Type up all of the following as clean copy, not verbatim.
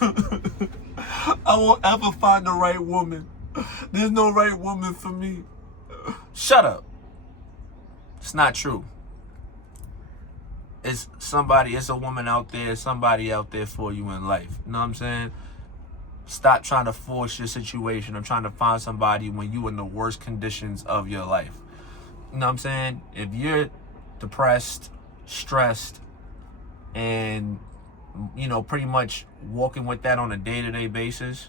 I won't ever find the right woman. There's no right woman for me. Shut up. It's not true. It's a woman out there, somebody out there for you in life. You know what I'm saying? Stop trying to force your situation or trying to find somebody when you're in the worst conditions of your life. You know what I'm saying? If you're depressed, stressed, and, pretty much walking with that on a day-to-day basis,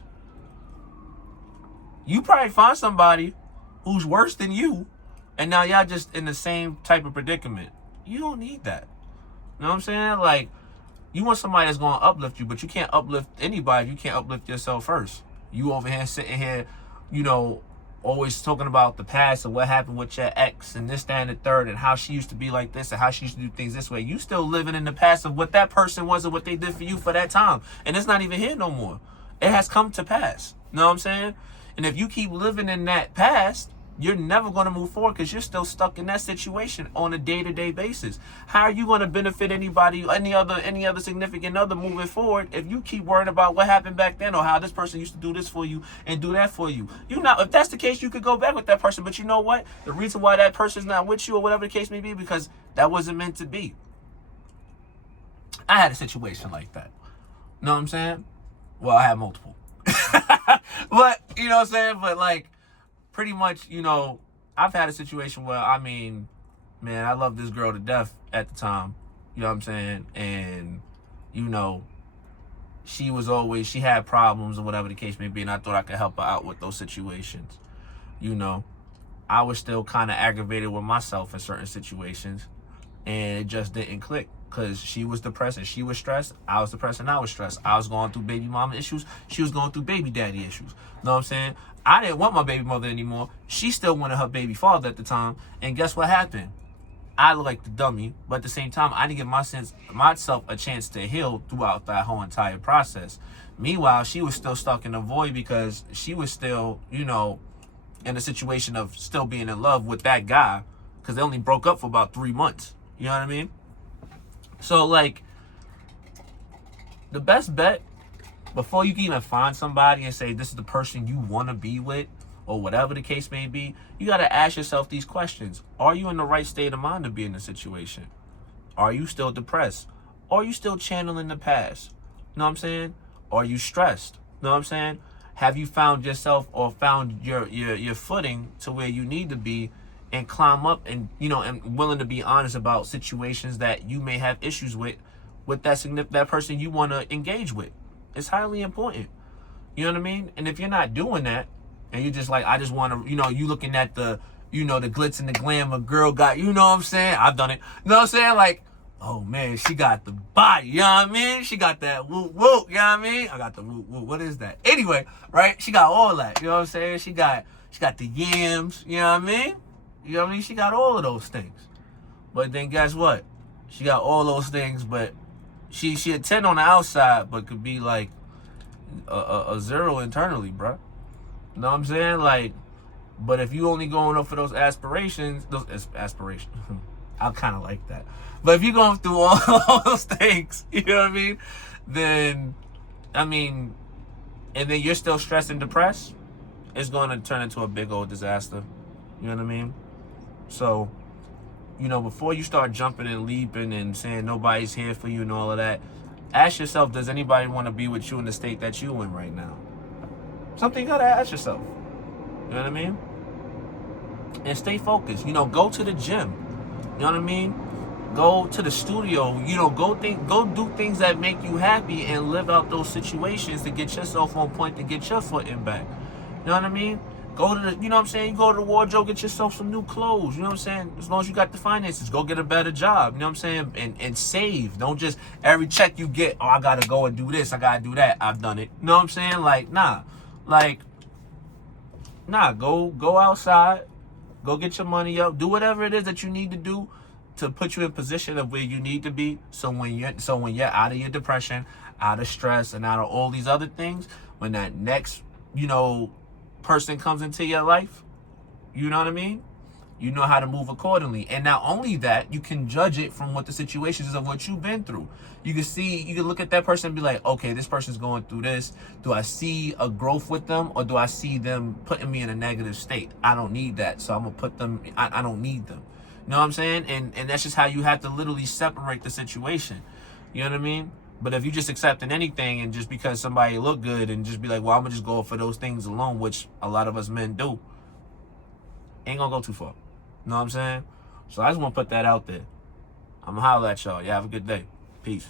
you probably find somebody who's worse than you, and now y'all just in the same type of predicament. You don't need that. You know what I'm saying? Like, you want somebody that's going to uplift you, but you can't uplift anybody. You can't uplift yourself first. You over here sitting here, always talking about the past and what happened with your ex and this, that, and the third, and how she used to be like this and how she used to do things this way. You still living in the past of what that person was and what they did for you for that time. And it's not even here no more. It has come to pass. You know what I'm saying? And if you keep living in that past, you're never going to move forward because you're still stuck in that situation on a day-to-day basis. How are you going to benefit anybody, any other significant other moving forward if you keep worrying about what happened back then or how this person used to do this for you and do that for you? If that's the case, you could go back with that person. But you know what? The reason why that person's not with you or whatever the case may be, because that wasn't meant to be. I had a situation like that. You know what I'm saying? Well, I had multiple. But, you know what I'm saying? But, like, pretty much, I've had a situation where, man, I loved this girl to death at the time. You know what I'm saying? And, she had problems or whatever the case may be, and I thought I could help her out with those situations. I was still kind of aggravated with myself in certain situations, and it just didn't click. Because she was depressed and she was stressed. I was depressed and I was stressed. I was going through baby mama issues. She was going through baby daddy issues. You know what I'm saying? I didn't want my baby mother anymore. She still wanted her baby father at the time. And guess what happened? I looked like the dummy. But at the same time, I didn't give myself a chance to heal throughout that whole entire process. Meanwhile, she was still stuck in a void because she was still, in a situation of still being in love with that guy. Because they only broke up for about 3 months. You know what I mean? So, like, the best bet, before you can even find somebody and say this is the person you want to be with, or whatever the case may be, you got to ask yourself these questions. Are you in the right state of mind to be in the situation? Are you still depressed? Are you still channeling the past? You know what I'm saying? Are you stressed? You know what I'm saying? Have you found yourself or found your footing to where you need to be and climb up and, and willing to be honest about situations that you may have issues with that person you want to engage with? It's highly important. You know what I mean? And if you're not doing that and you're just like, I just want to, you looking at the, the glitz and the glam a girl got, you know what I'm saying? I've done it. You know what I'm saying? Like, oh man, she got the body, you know what I mean? She got that whoop whoop, you know what I mean? I got the whoop whoop. What is that? Anyway, right? She got all that, you know what I'm saying? She got the yams, you know what I mean? You know what I mean? She got all of those things. But then guess what? She got all those things, but she a 10 on the outside, but could be like a 0 internally, bro. You know what I'm saying? Like, but if you only going up for those aspirations, I kind of like that. But if you're going through all those things, you know what I mean? Then, and then you're still stressed and depressed, it's going to turn into a big old disaster. You know what I mean? So, before you start jumping and leaping and saying nobody's here for you and all of that, ask yourself, does anybody want to be with you in the state that you in right now? Something you got to ask yourself. You know what I mean? And stay focused. Go to the gym. You know what I mean? Go to the studio. Go do things that make you happy and live out those situations to get yourself on point, to get your footing back. You know what I mean? Go to the, you know what I'm saying? You go to the wardrobe, get yourself some new clothes. You know what I'm saying? As long as you got the finances, go get a better job. You know what I'm saying? And save. Don't just every check you get, I got to go and do this. I got to do that. I've done it. You know what I'm saying? Like, nah. Go outside. Go get your money up. Do whatever it is that you need to do to put you in position of where you need to be. So when you're out of your depression, out of stress, and out of all these other things, when that next, person comes into your life, you know what I mean? You know how to move accordingly. And not only that, you can judge it from what the situations is of what you've been through. You can look at that person and be like, okay, this person's going through this. Do I see a growth with them, or do I see them putting me in a negative state? I don't need that. So I'm gonna put them, I don't need them. You know what I'm saying? And that's just how you have to literally separate the situation. You know what I mean? But if you just accepting anything and just because somebody look good and just be like, well, I'm gonna just go for those things alone, which a lot of us men do, ain't gonna go too far. You know what I'm saying? So I just want to put that out there. I'm gonna holler at y'all. Y'all have a good day. Peace.